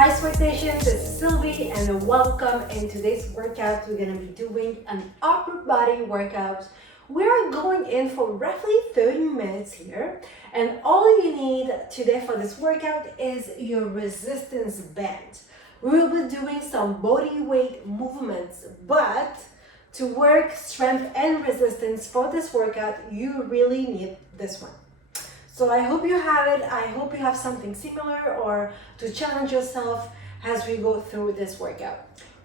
Hi Sport Nation, this is Sylvie and welcome. In today's workout, we're going to be doing an upper body workout. We're going in for roughly 30 minutes here, and all you need today for this workout is your resistance band. We will be doing some body weight movements, but to work strength and resistance for this workout, you really need this one. So I hope you have it. I hope you have something similar or to challenge yourself as we go through this workout.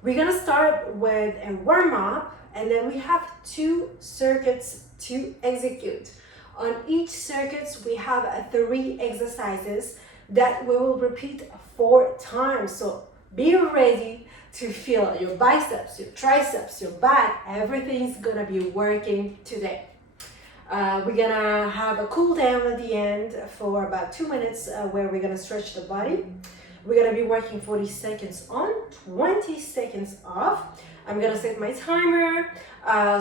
We're gonna start with a warm up, and then we have 2 circuits to execute. On each circuit, we have 3 exercises that we will repeat 4 times. So be ready to feel your biceps, your triceps, your back. Everything's gonna be working today. We're gonna have a cool down at the end for about 2 minutes where we're gonna stretch the body. We're gonna be working 40 seconds on, 20 seconds off. I'm gonna set my timer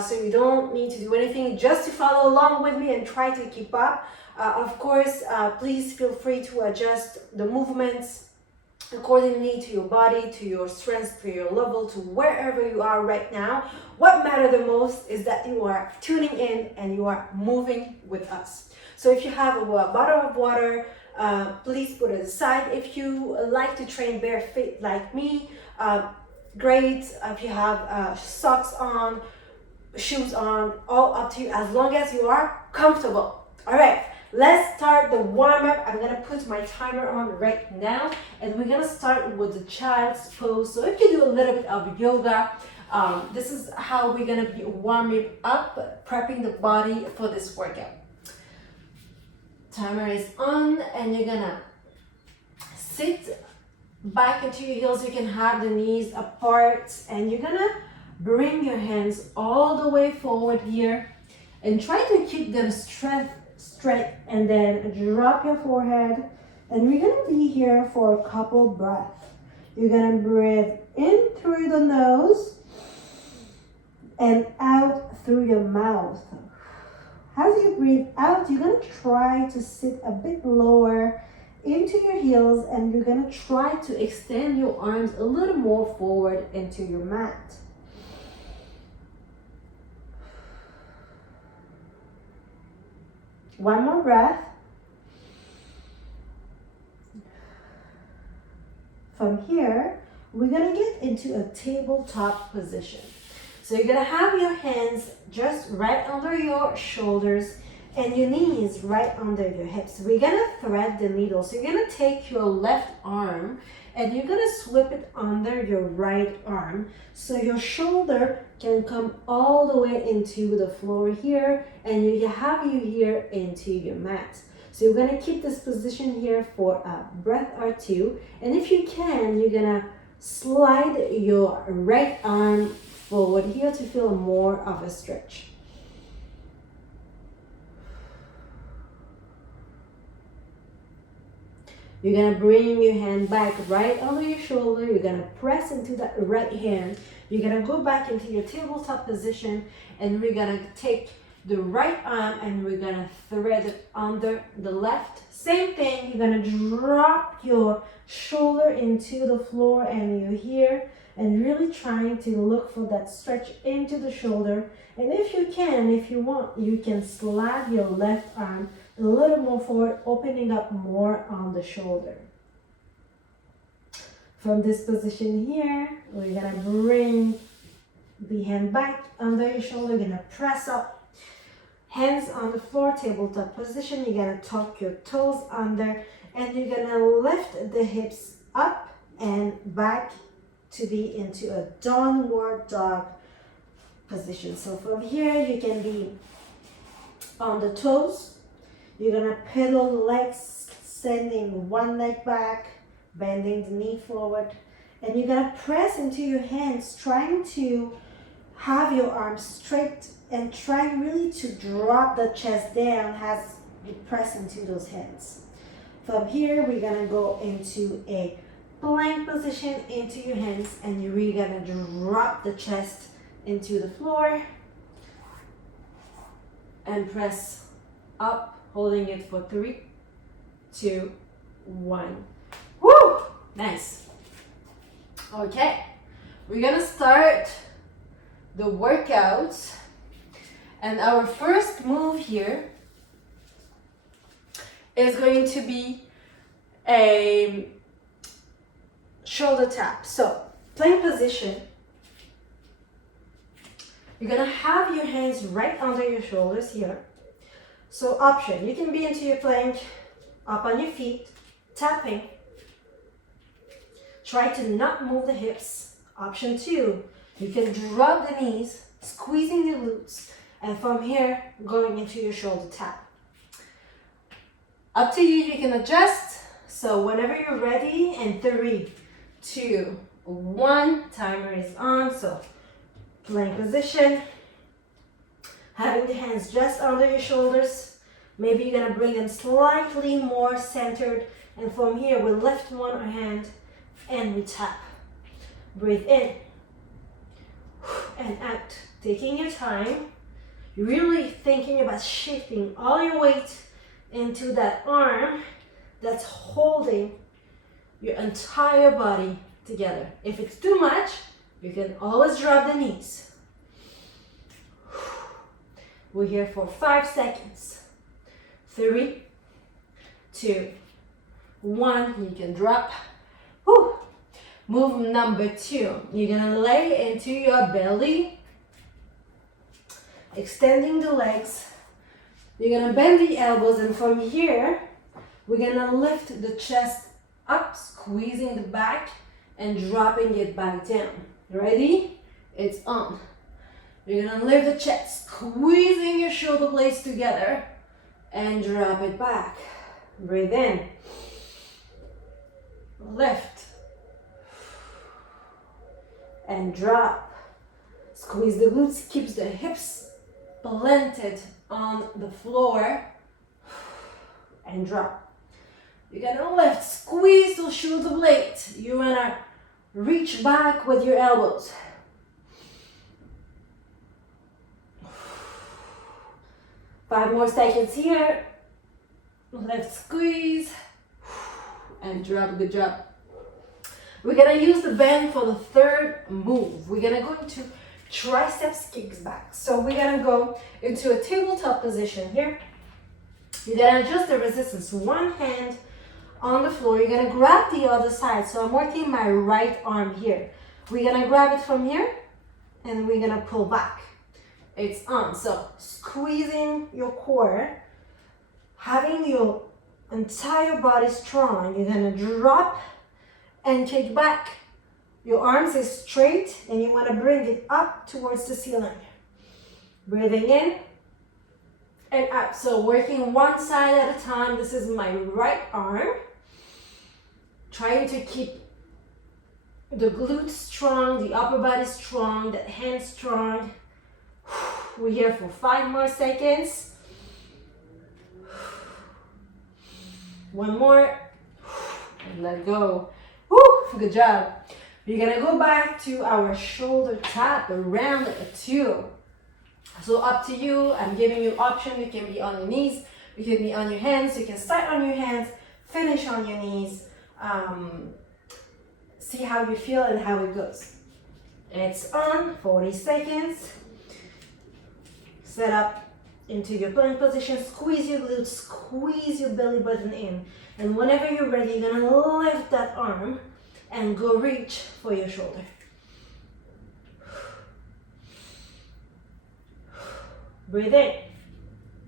so you don't need to do anything, just to follow along with me and try to keep up. Of course, please feel free to adjust the movements accordingly to your body, to your strength, to your level, to wherever you are right now. What matters the most is that you are tuning in and you are moving with us. So if you have a bottle of water, please put it aside. If you like to train bare feet like me, great. If you have socks on, shoes on, all up to you, as long as you are comfortable. All right. Let's start the warm-up. I'm gonna put my timer on right now, and we're gonna start with the child's pose. So if you do a little bit of yoga, this is how we're gonna be warming up, prepping the body for this workout. Timer is on, and you're gonna sit back into your heels. You can have the knees apart, and you're gonna bring your hands all the way forward here, and try to keep them straight, and then drop your forehead, and we're gonna be here for a couple breaths. You're gonna breathe in through the nose and out through your mouth. As you breathe out, you're gonna try to sit a bit lower into your heels, and you're gonna try to extend your arms a little more forward into your mat. One more breath. From here, we're gonna get into a tabletop position. So you're gonna have your hands just right under your shoulders and your knees right under your hips. We're gonna thread the needle. So you're gonna take your left arm and you're gonna sweep it under your right arm so your shoulder can come all the way into the floor here, and you have you here into your mat. So you're gonna keep this position here for a breath or 2, and if you can, you're gonna slide your right arm forward here to feel more of a stretch. You're gonna bring your hand back right under your shoulder. You're gonna press into that right hand. You're gonna go back into your tabletop position, and we're gonna take the right arm and we're gonna thread it under the left. Same thing, you're gonna drop your shoulder into the floor, and you're here and really trying to look for that stretch into the shoulder. And if you can, if you want, you can slide your left arm a little more forward, opening up more on the shoulder. From this position here, we're gonna bring the hand back under your shoulder. You're gonna press up, hands on the floor, tabletop position. You're gonna tuck your toes under, and you're gonna lift the hips up and back to be into a downward dog position. So from here, you can be on the toes. You're gonna pedal the legs, sending one leg back, bending the knee forward, and you're gonna press into your hands, trying to have your arms straight and trying really to drop the chest down as you press into those hands. From here, we're gonna go into a plank position into your hands, and you're really gonna drop the chest into the floor and press up, holding it for 3, 2, 1. Woo! Nice. Okay, we're gonna start the workout, and our first move here is going to be a shoulder tap. So, plank position. You're gonna have your hands right under your shoulders here. So option, you can be into your plank, up on your feet, tapping. Try to not move the hips. Option 2, you can drop the knees, squeezing the glutes, and from here, going into your shoulder tap. Up to you, you can adjust. So whenever you're ready, in 3, 2, 1, timer is on. So plank position, having the hands just under your shoulders. Maybe you're gonna bring them slightly more centered, and from here we lift one hand and we tap. Breathe in and out, taking your time, really thinking about shifting all your weight into that arm that's holding your entire body together. If it's too much, you can always drop the knees. We're here for 5 seconds. 3, 2, 1. You can drop. Whew. Move number 2. You're gonna lay into your belly, extending the legs. You're gonna bend the elbows, and from here, we're gonna lift the chest up, squeezing the back and dropping it back down. Ready? It's on. You're gonna lift the chest, squeezing your shoulder blades together and drop it back. Breathe in. Lift. And drop. Squeeze the glutes, keeps the hips planted on the floor. And drop. You're gonna lift, squeeze those shoulder blades. You wanna reach back with your elbows. 5 more seconds here. Lift, squeeze, and drop. Good job. We're gonna use the band for the third move. We're gonna go into triceps kickbacks. So we're gonna go into a tabletop position here. You're gonna adjust the resistance. One hand on the floor. You're gonna grab the other side. So I'm working my right arm here. We're gonna grab it from here, and we're gonna pull back. It's on. So squeezing your core, having your entire body strong. You're gonna drop and kick back. Your arms is straight, and you wanna bring it up towards the ceiling. Breathing in and up. So working one side at a time. This is my right arm. Trying to keep the glutes strong, the upper body strong, that hand strong. We're here for 5 more seconds. 1 more. And let go. Woo, good job. We're gonna go back to our shoulder tap, round 2. So up to you. I'm giving you option. You can be on your knees. You can be on your hands. You can start on your hands, finish on your knees. See how you feel and how it goes. It's on. 40 seconds. Set up into your plank position. Squeeze your glutes. Squeeze your belly button in. And whenever you're ready, you're gonna lift that arm and go reach for your shoulder. Breathe in.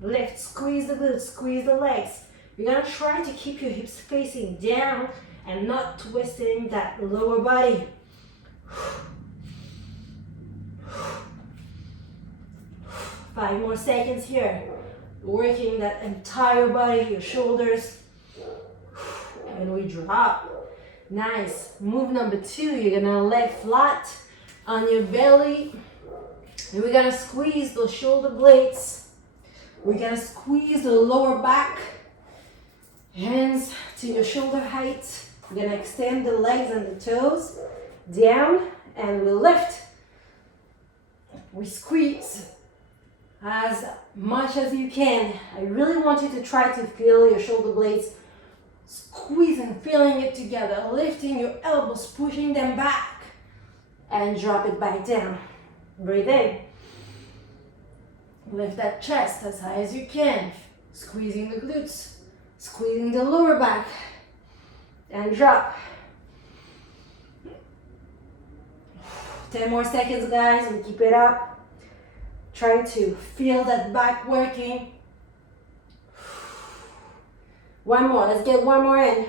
Lift. Squeeze the glutes. Squeeze the legs. You're gonna try to keep your hips facing down and not twisting that lower body. 5 more seconds here. Working that entire body, your shoulders. And we drop. Nice. Move number 2. You're gonna lay flat on your belly. And we're gonna squeeze those shoulder blades. We're gonna squeeze the lower back. Hands to your shoulder height. We're gonna extend the legs and the toes down, and we lift. We squeeze as much as you can. I really want you to try to feel your shoulder blades squeezing, feeling it together, lifting your elbows, pushing them back. and drop it back down. Breathe in. Lift that chest as high as you can, squeezing the glutes, squeezing the lower back, and drop. 10 more seconds, guys, and keep it up. Trying to feel that back working. One more, let's get one more in.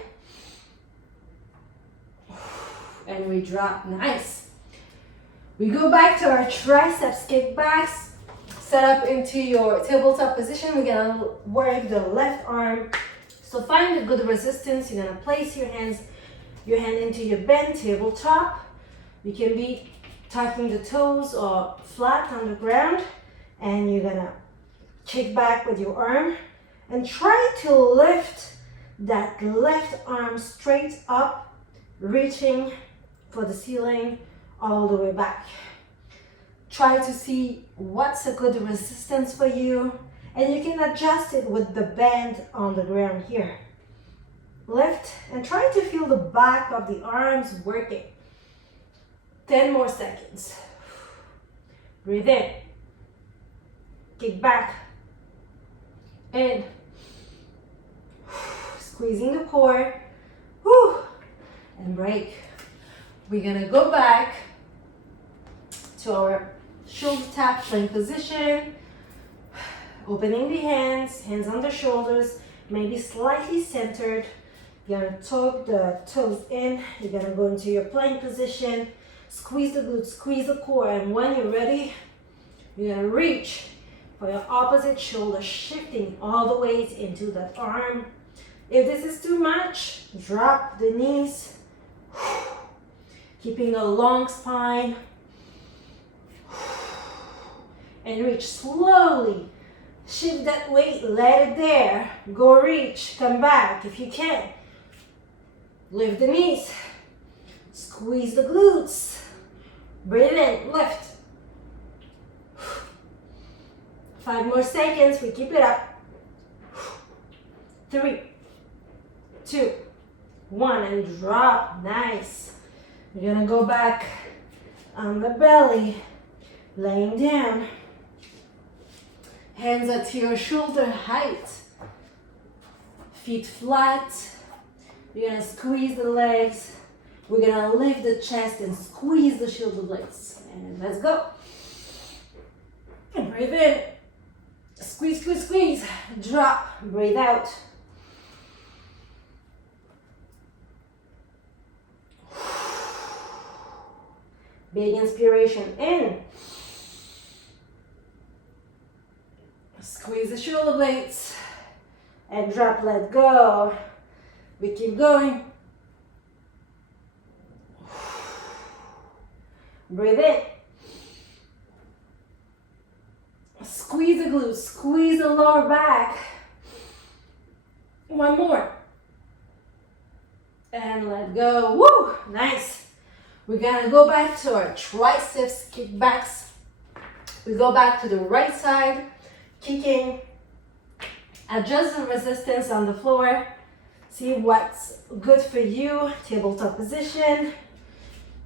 And we drop, nice. We go back to our triceps kickbacks. Set up into your tabletop position. We're gonna work the left arm. So find a good resistance. You're gonna place your hand into your bent tabletop. You can be tucking the toes or flat on the ground, and you're gonna kick back with your arm and try to lift that left arm straight up, reaching for the ceiling all the way back. Try to see what's a good resistance for you, and you can adjust it with the bend on the ground here. Lift and try to feel the back of the arms working. 10 more seconds. Breathe in. Kick back. In. Squeezing the core. Whew. And break. We're gonna go back to our shoulder tap plank position. Opening the hands on the shoulders, maybe slightly centered. You're gonna tuck the toes in. You're gonna go into your plank position. Squeeze the glutes, squeeze the core, and when you're ready, you're gonna reach for your opposite shoulder, shifting all the weight into that arm. If this is too much, drop the knees. Keeping a long spine. And reach slowly. Shift that weight, let it there. Go reach, come back if you can. Lift the knees. Squeeze the glutes. Breathe in, lift. 5 more seconds, we keep it up. 3, 2, 1, and drop, nice. You're gonna go back on the belly, laying down. Hands at your shoulder height. Feet flat. You're gonna squeeze the legs. We're gonna lift the chest and squeeze the shoulder blades. And let's go. And breathe in. Squeeze, squeeze, squeeze. Drop. Breathe out. Big inspiration in. Squeeze the shoulder blades. And drop, let go. We keep going. Breathe in. Squeeze the glutes, squeeze the lower back. One more. And let go. Woo! Nice. We're gonna go back to our triceps kickbacks. We go back to the right side, kicking. Adjust the resistance on the floor. See what's good for you. Tabletop position.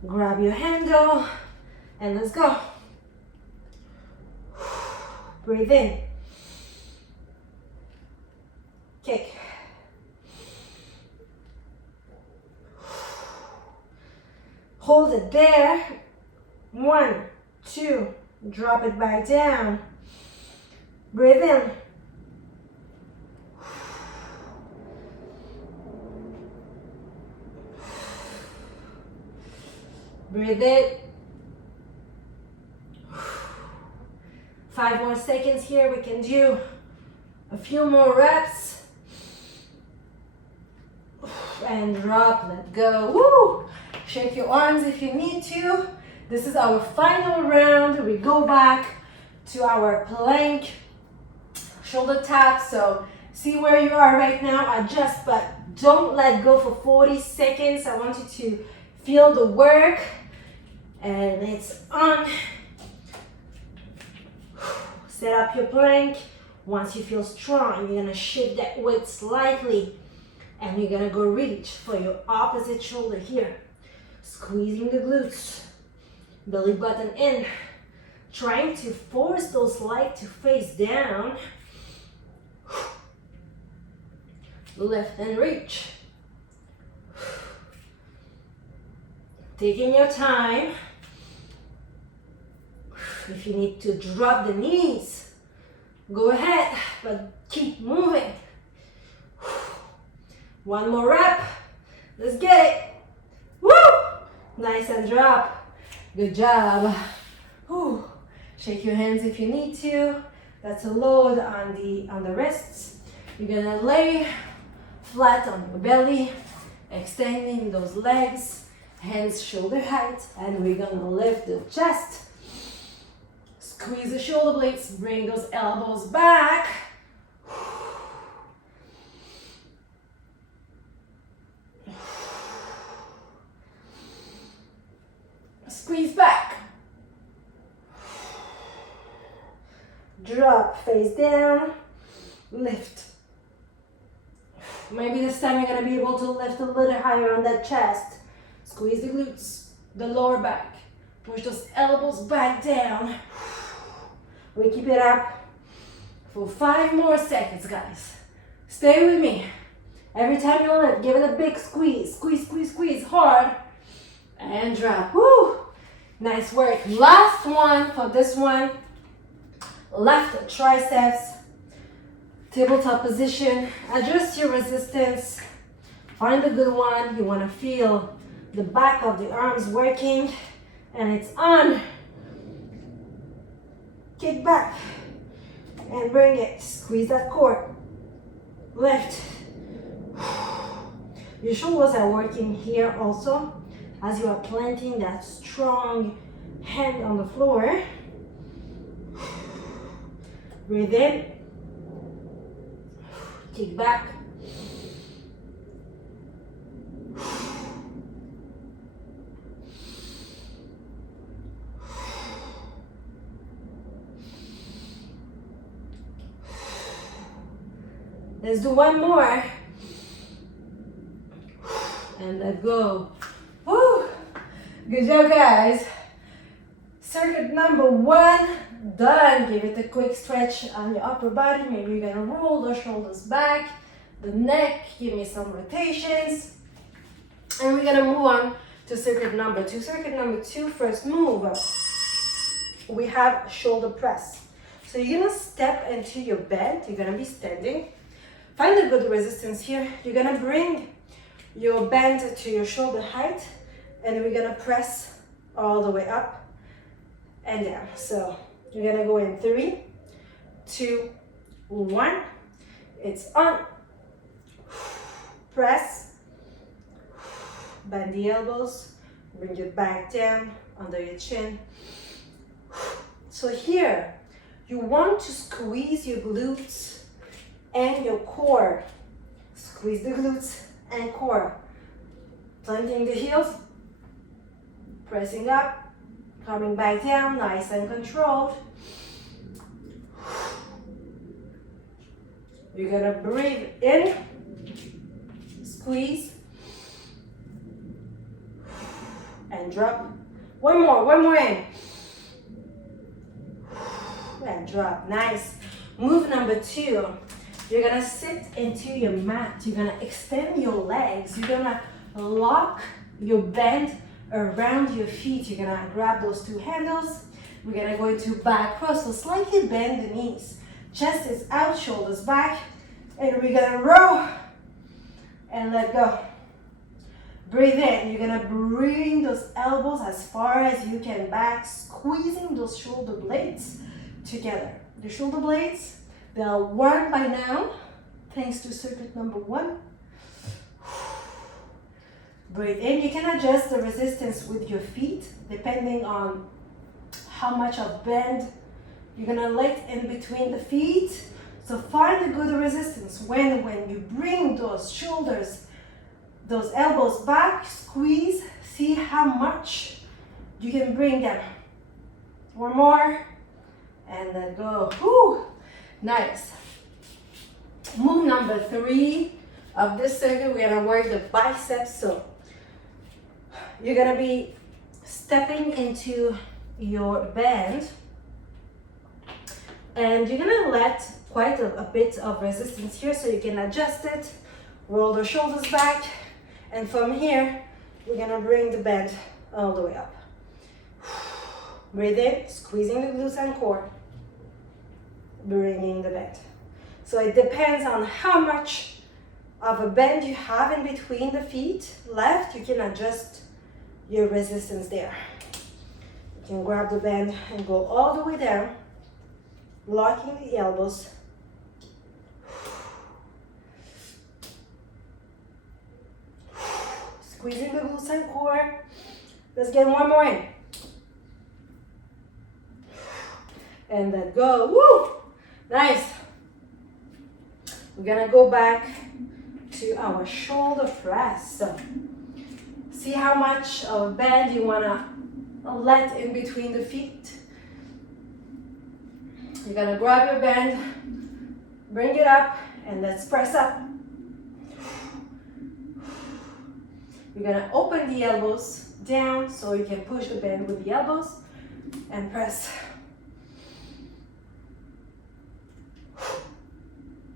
Grab your handle and let's go. Breathe in. Kick. Hold it there. 1, 2, drop it back down. Breathe in. Breathe it. 5 more seconds here. We can do a few more reps. And drop, let go. Woo! Shake your arms if you need to. This is our final round. We go back to our plank, shoulder tap. So see where you are right now. Adjust, but don't let go for 40 seconds. I want you to feel the work. And it's on. Set up your plank. Once you feel strong, you're gonna shift that weight slightly and you're gonna go reach for your opposite shoulder here. Squeezing the glutes. Belly button in. Trying to force those legs to face down. Lift and reach. Taking your time. If you need to drop the knees, go ahead, but keep moving. One more rep. Let's get it. Woo! Nice and drop. Good job. Whew. Shake your hands if you need to. That's a load on the wrists. You're gonna lay flat on your belly, extending those legs, hands shoulder height, and we're gonna lift the chest. Squeeze the shoulder blades, bring those elbows back. Squeeze back. Drop, face down, lift. Maybe this time you're gonna be able to lift a little higher on that chest. Squeeze the glutes, the lower back. Push those elbows back down. We keep it up for 5 more seconds, guys. Stay with me. Every time you lift, give it a big squeeze. Squeeze, squeeze, squeeze hard. And drop. Woo! Nice work. Last one for this one. Left triceps. Tabletop position. Adjust your resistance. Find a good one. You want to feel the back of the arms working. And it's on. Kick back and bring it. Squeeze that core. Lift. Your shoulders are working here also as you are planting that strong hand on the floor. Breathe in. Kick back. Let's do one more. And let go. Woo! Good job, guys. Circuit number 1 done. Give it a quick stretch on your upper body. Maybe you're gonna roll the shoulders back, the neck. Give me some rotations. And we're gonna move on to circuit number 2. Circuit number 2, first move. We have shoulder press. So you're gonna step into your bend. You're gonna be standing. Find a good resistance here. You're gonna bring your bend to your shoulder height, and we're gonna press all the way up and down. So you're gonna go in 3, 2, 1. It's on. Press. Bend the elbows. Bring it back down under your chin. So here, you want to squeeze your glutes and your core. Squeeze the glutes and core. Planting the heels, pressing up, coming back down, nice and controlled. You're gonna breathe in, squeeze, and drop. One more in. And drop, nice. Move number 2. You're gonna sit into your mat. You're gonna extend your legs. You're gonna lock your bend around your feet. You're gonna grab those 2 handles. We're gonna go into back cross. So slightly bend the knees. Chest is out, shoulders back. And we're gonna roll and let go. Breathe in. You're gonna bring those elbows as far as you can back, squeezing those shoulder blades together. The shoulder blades, they are warm by now, thanks to circuit number 1. Breathe in. You can adjust the resistance with your feet, depending on how much of bend you're gonna let in between the feet. So find a good resistance when you bring those shoulders, those elbows back, squeeze, see how much you can bring them. One more, and then go. Whew. Nice. Move number 3 of this circuit, we're gonna work the biceps. So you're gonna be stepping into your bend, and you're gonna let quite a bit of resistance here so you can adjust it. Roll the shoulders back, and from here we're gonna bring the bend all the way up. Breathe in, squeezing the glutes and core, bringing the bend. So it depends on how much of a bend you have in between the feet left. You can adjust your resistance there. You can grab the bend and go all the way down, locking the elbows. Squeezing the glutes and core. Let's get one more in. And let go. Woo! Nice. We're gonna go back to our shoulder press. So see how much of a bend you wanna let in between the feet. You're gonna grab your bend, bring it up, and let's press up. You're gonna open the elbows down so you can push the bend with the elbows and press.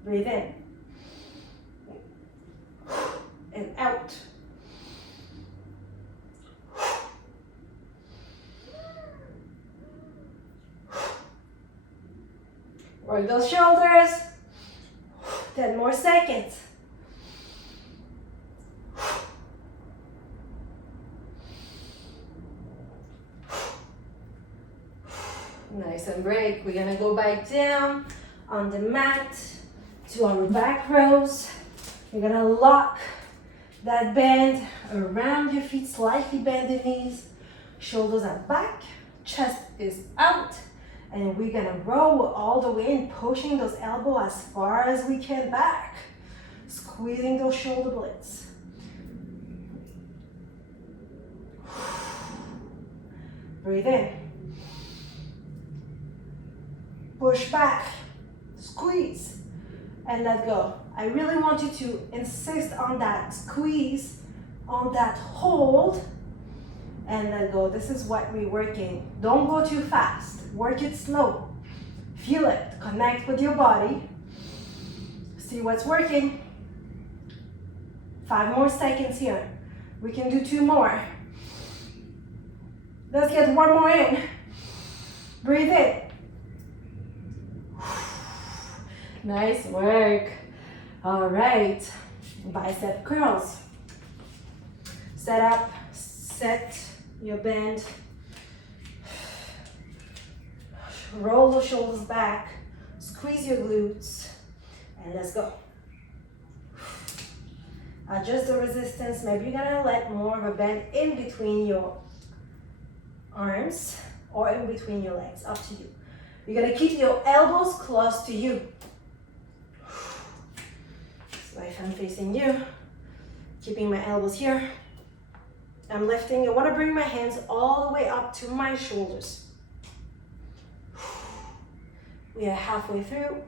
Breathe in and out. Work those shoulders. 10 more seconds. Nice and break. We're gonna go back down on the mat to our back rows. You're gonna lock that bend around your feet, slightly bend the knees. Shoulders are back, chest is out, and we're gonna roll all the way in, pushing those elbows as far as we can back, squeezing those shoulder blades. Breathe in. Push back, squeeze, and let go. I really want you to insist on that squeeze, on that hold, and let go. This is what we're working. Don't go too fast. Work it slow. Feel it. Connect with your body. See what's working. 5 more seconds here. We can do 2 more. Let's get 1 more in. Breathe in. Nice work. All right, bicep curls. Set up, set your bend. Roll the shoulders back, squeeze your glutes, and let's go. Adjust the resistance. Maybe you're gonna let more of a bend in between your arms or in between your legs, up to you. You're gonna keep your elbows close to you. So if I'm facing you, keeping my elbows here, I'm lifting. I wanna bring my hands all the way up to my shoulders. We are halfway through.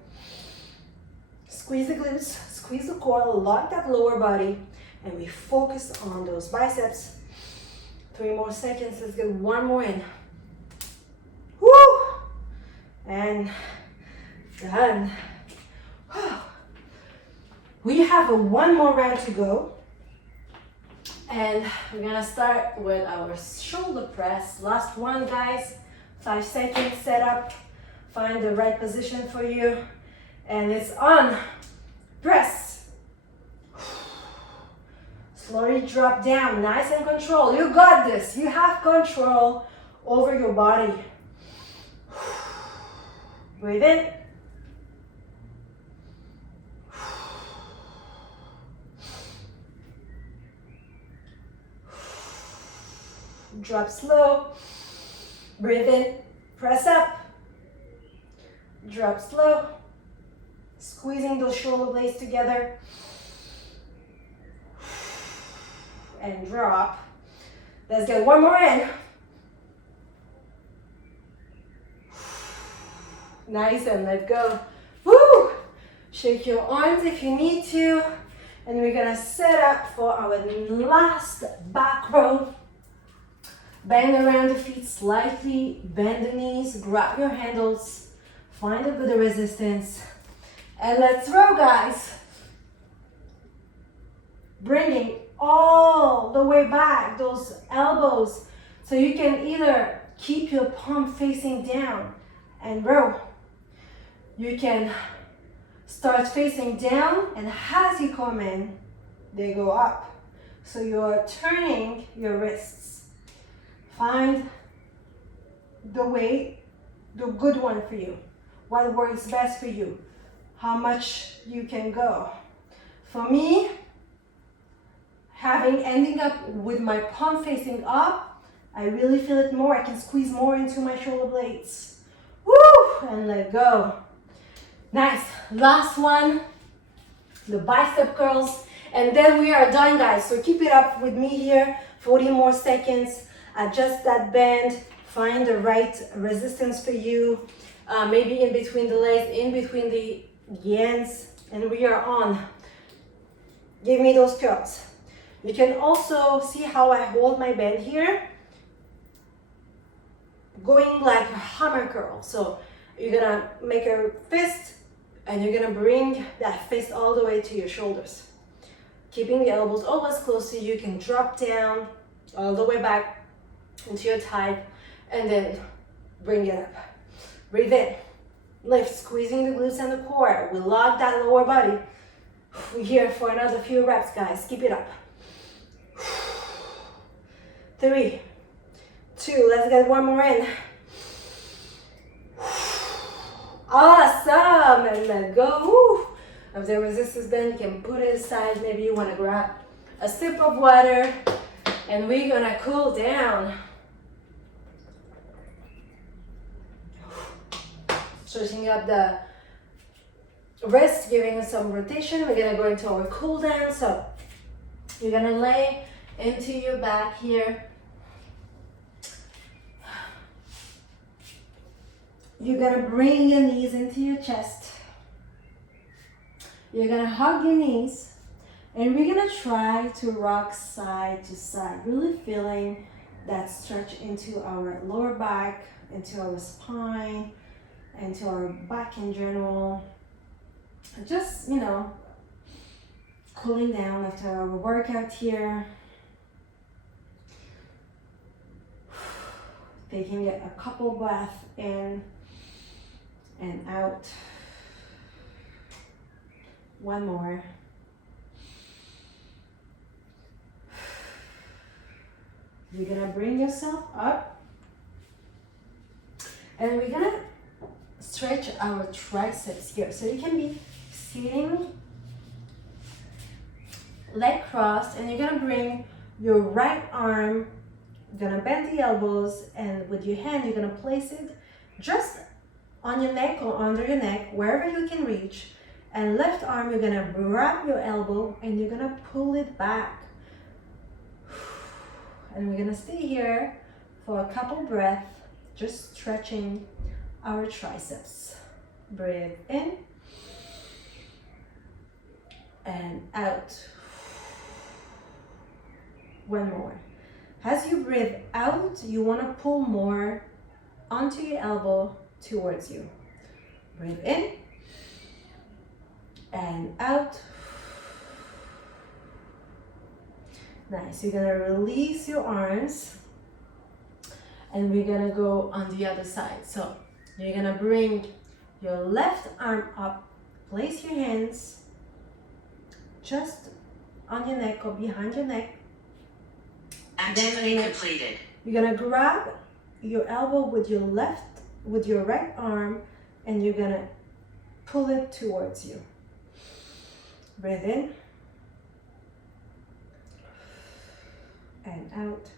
Squeeze the glutes, squeeze the core, lock that lower body, and we focus on those biceps. 3 more seconds. Let's get 1 more in. Woo! And done. We have 1 more round to go. And we're gonna start with our shoulder press. Last one, guys. 5 seconds, set up. Find the right position for you. And it's on. Press. Slowly drop down, nice and control. You got this. You have control over your body. Breathe in. Drop slow. Breathe in. Press up. Drop slow. Squeezing those shoulder blades together. And drop. Let's get 1 more in. Nice, and let go. Woo! Shake your arms if you need to. And we're gonna set up for our last back row. Bend around the feet slightly, bend the knees, grab your handles, find a good resistance, and let's row, guys. Bringing all the way back those elbows so you can either keep your palm facing down and row. You can start facing down, and as you come in, they go up. So you're turning your wrists. Find the way, the good one for you. What works best for you. How much you can go. For me, ending up with my palm facing up, I really feel it more. I can squeeze more into my shoulder blades. Woo! And let go. Nice. Last one, the bicep curls. And then we are done, guys. So keep it up with me here. 40 more seconds. Adjust that bend. Find the right resistance for you. Maybe in between the legs, in between the hands. And we are on. Give me those curls. You can also see how I hold my bend here. Going like a hammer curl. So you're gonna make a fist and you're gonna bring that fist all the way to your shoulders. Keeping the elbows always close to you. You can drop down all the way back into your thigh and then bring it up. Breathe in. Lift, squeezing the glutes and the core. We lock that lower body. We're here for another few reps, guys. Keep it up. 3, 2, let's get one more in. Awesome, and let go. Woo. If the resistance band, you can put it aside. Maybe you want to grab a sip of water, and we're gonna cool down. Stretching up the wrist, giving us some rotation. We're gonna go into our cool down. So you're gonna lay into your back here. You're gonna bring your knees into your chest. You're gonna hug your knees, and we're gonna try to rock side to side, really feeling that stretch into our lower back, into our spine, into our back in general. Just, cooling down after our workout here. Taking a couple breaths in and out. One more. You're gonna bring yourself up, and we're gonna stretch our triceps here. So you can be sitting, leg crossed, and you're gonna bring your right arm, you're gonna bend the elbows, and with your hand you're gonna place it just on your neck or under your neck, wherever you can reach. And left arm, you're gonna grab your elbow and you're gonna pull it back. And we're gonna stay here for a couple breaths, just stretching our triceps. Breathe in and out. One more. As you breathe out, you want to pull more onto your elbow towards you. Breathe in and out. Nice. You're gonna release your arms, and we're gonna go on the other side. So you're gonna bring your left arm up, place your hands just on your neck or behind your neck. Activity completed. You're gonna grab your elbow with your right arm, and you're gonna pull it towards you. Breathe in and out.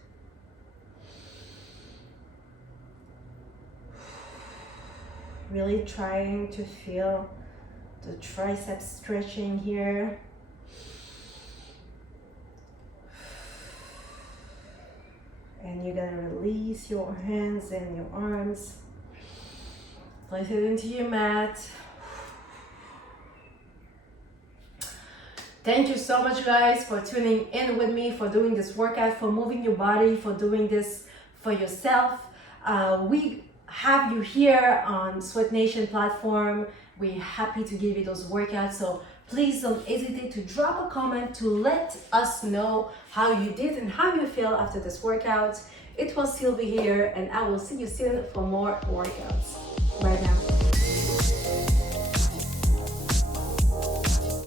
Really trying to feel the triceps stretching here. And you're gonna release your hands and your arms. Place it into your mat. Thank you so much, guys, for tuning in with me, for doing this workout, for moving your body, for doing this for yourself. We have you here on Sweat Nation platform. We're happy to give you those workouts. So please don't hesitate to drop a comment to let us know how you did and how you feel after this workout. It was Sylvie here, and I will see you soon for more workouts. Bye now.